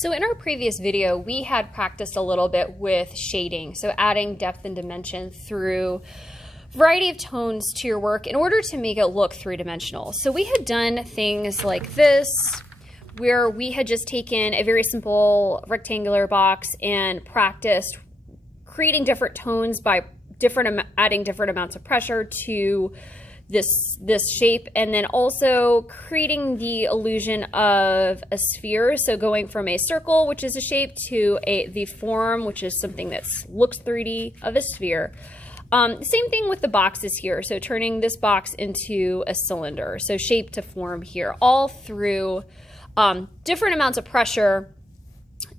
So in our previous video, we had practiced a little bit with shading, so adding depth and dimension through a variety of tones to your work in order to make it look three-dimensional. So we had done things like this, where we had just taken a very simple rectangular box and practiced creating different tones by adding different amounts of pressure to this shape, and then also creating the illusion of a sphere. So going from a circle, which is a shape, to the form, which is something that looks 3D, of a sphere. Same thing with the boxes here. So turning this box into a cylinder. So shape to form here, all through different amounts of pressure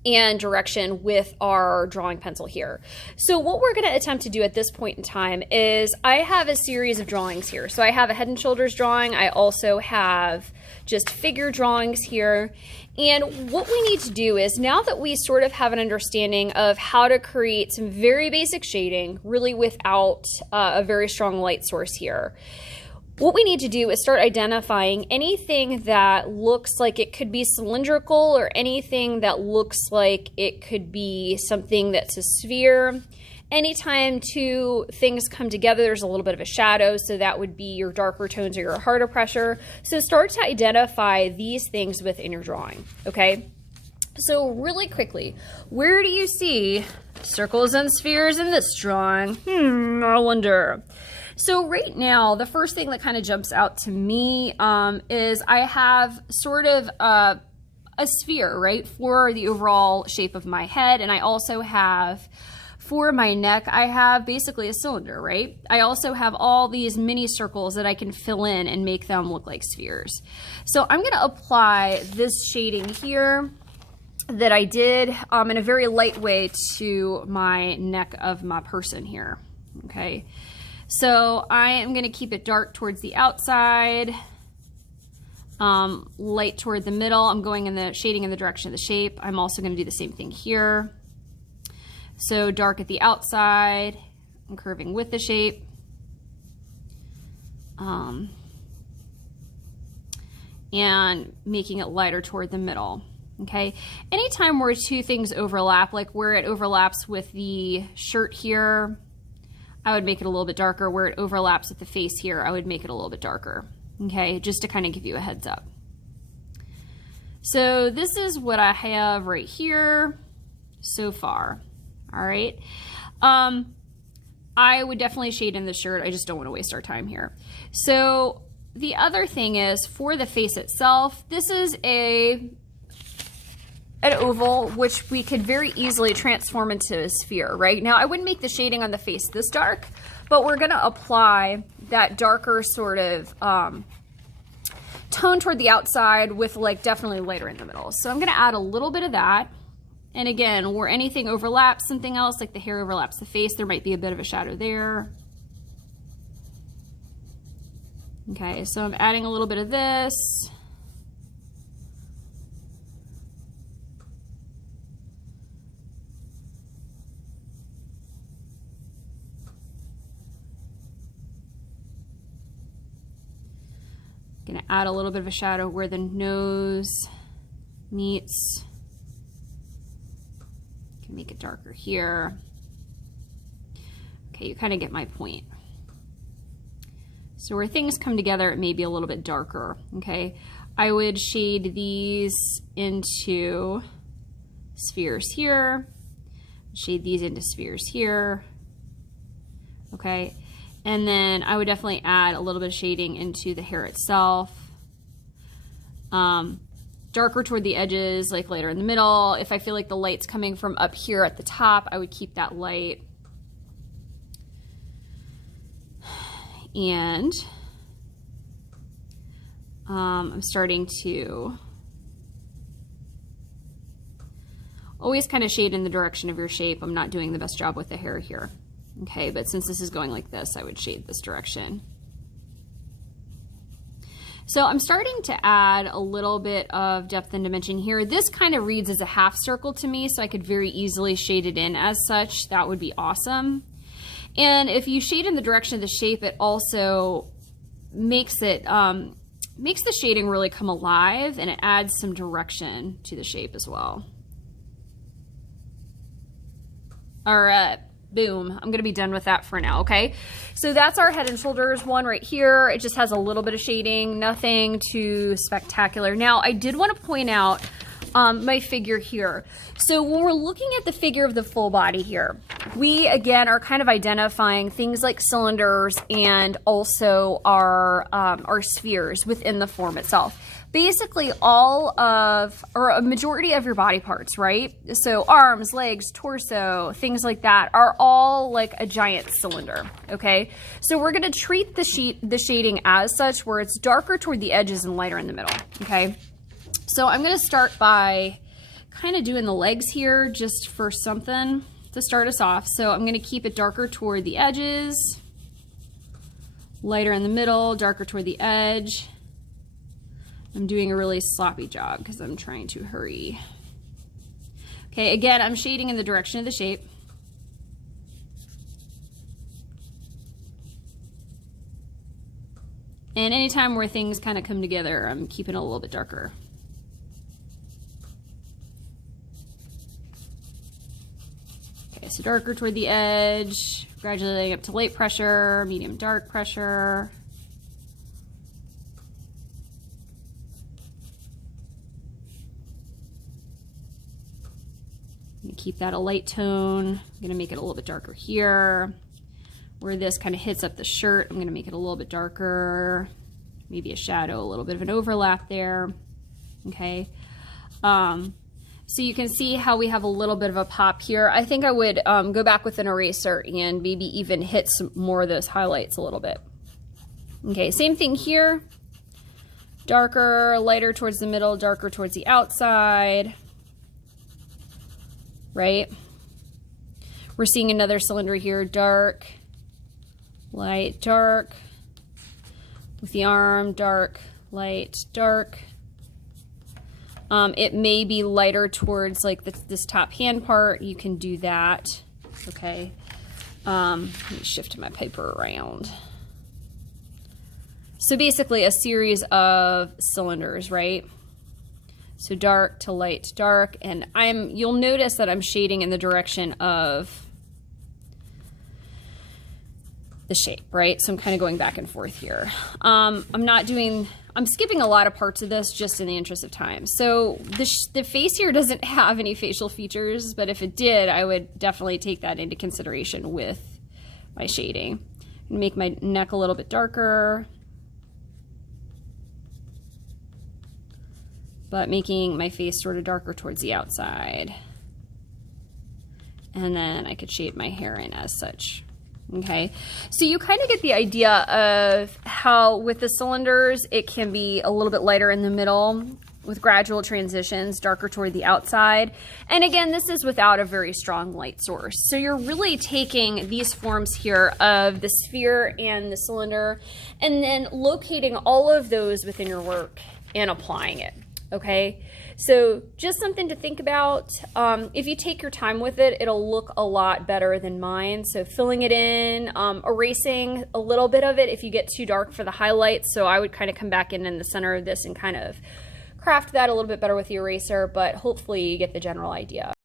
and direction with our drawing pencil here. So what we're going to attempt to do at this point in time is I have a series of drawings here. So I have a head and shoulders drawing. I also have just figure drawings here. And what we need to do is, now that we sort of have an understanding of how to create some very basic shading, really without a very strong light source here, what we need to do is start identifying anything that looks like it could be cylindrical or anything that looks like it could be something that's a sphere. Anytime two things come together, there's a little bit of a shadow, so that would be your darker tones or your harder pressure. So start to identify these things within your drawing, okay? So really quickly, where do you see circles and spheres in this drawing? I wonder. So right now, the first thing that kind of jumps out to me is I have sort of a sphere, right, for the overall shape of my head. And I also have, for my neck, I have basically a cylinder, right? I also have all these mini circles that I can fill in and make them look like spheres. So I'm going to apply this shading here that I did in a very light way to my neck of my person here, okay? So I am going to keep it dark towards the outside, light toward the middle. I'm going in the shading in the direction of the shape. I'm also going to do the same thing here. So dark at the outside, I'm curving with the shape. And making it lighter toward the middle. Okay. Anytime where two things overlap, like where it overlaps with the shirt here, I would make it a little bit darker. Where it overlaps with the face here, I would make it a little bit darker. Okay, just to kind of give you a heads up. So this is what I have right here so far. All right. I would definitely shade in the shirt. I just don't want to waste our time here. So the other thing is, for the face itself, this is an oval, which we could very easily transform into a sphere, right? Now, I wouldn't make the shading on the face this dark, but we're going to apply that darker sort of tone toward the outside with like definitely lighter in the middle. So I'm going to add a little bit of that. And again, where anything overlaps something else, like the hair overlaps the face, there might be a bit of a shadow there. Okay, so I'm adding a little bit of this. Gonna add a little bit of a shadow where the nose meets. Can make it darker here. Okay, you kind of get my point. So where things come together, it may be a little bit darker, okay? I would shade these into spheres here, shade these into spheres here, okay? And then I would definitely add a little bit of shading into the hair itself. Darker toward the edges, like lighter in the middle. If I feel like the light's coming from up here at the top, I would keep that light. And I'm starting to always kind of shade in the direction of your shape. I'm not doing the best job with the hair here. Okay, but since this is going like this, I would shade this direction. So I'm starting to add a little bit of depth and dimension here. This kind of reads as a half circle to me, so I could very easily shade it in as such. That would be awesome. And if you shade in the direction of the shape, it also makes it makes the shading really come alive, and it adds some direction to the shape as well. boom, I'm gonna be done with that for now, okay? So that's our Head and Shoulders one right here. It just has a little bit of shading, nothing too spectacular. Now, I did wanna point out my figure here. So when we're looking at the figure of the full body here, we again are kind of identifying things like cylinders and also our spheres within the form itself. Basically all of, or a majority of your body parts, right? So arms, legs, torso, things like that are all like a giant cylinder, okay? So we're gonna treat the shading as such, where it's darker toward the edges and lighter in the middle, okay? So I'm gonna start by kind of doing the legs here just for something to start us off. So I'm gonna keep it darker toward the edges, lighter in the middle, darker toward the edge. I'm doing a really sloppy job because I'm trying to hurry. Okay, again, I'm shading in the direction of the shape. And anytime where things kind of come together, I'm keeping it a little bit darker. Okay, so darker toward the edge, gradually up to light pressure, medium dark pressure. Keep that a light tone. I'm gonna make it a little bit darker here. Where this kind of hits up the shirt, I'm gonna make it a little bit darker. Maybe a shadow, a little bit of an overlap there. Okay. So you can see how we have a little bit of a pop here. I think I would go back with an eraser and maybe even hit some more of those highlights a little bit. Okay, same thing here. Darker, lighter towards the middle, darker towards the outside. Right? We're seeing another cylinder here, dark, light, dark, with the arm, dark, light, dark. It may be lighter towards like this top hand part. You can do that, okay? Let me shift my paper around. So basically a series of cylinders, right? So dark to light to dark, and you'll notice that I'm shading in the direction of the shape, right? So I'm kind of going back and forth here. I'm skipping a lot of parts of this just in the interest of time. So the face here doesn't have any facial features, but if it did, I would definitely take that into consideration with my shading. Make my neck a little bit darker, but making my face sort of darker towards the outside. And then I could shade my hair in as such. Okay, so you kind of get the idea of how with the cylinders, it can be a little bit lighter in the middle with gradual transitions, darker toward the outside. And again, this is without a very strong light source. So you're really taking these forms here of the sphere and the cylinder and then locating all of those within your work and applying it. Okay, so just something to think about. If you take your time with it, it'll look a lot better than mine. So filling it in, erasing a little bit of it if you get too dark for the highlights. So I would kind of come back in the center of this and kind of craft that a little bit better with the eraser, but hopefully you get the general idea.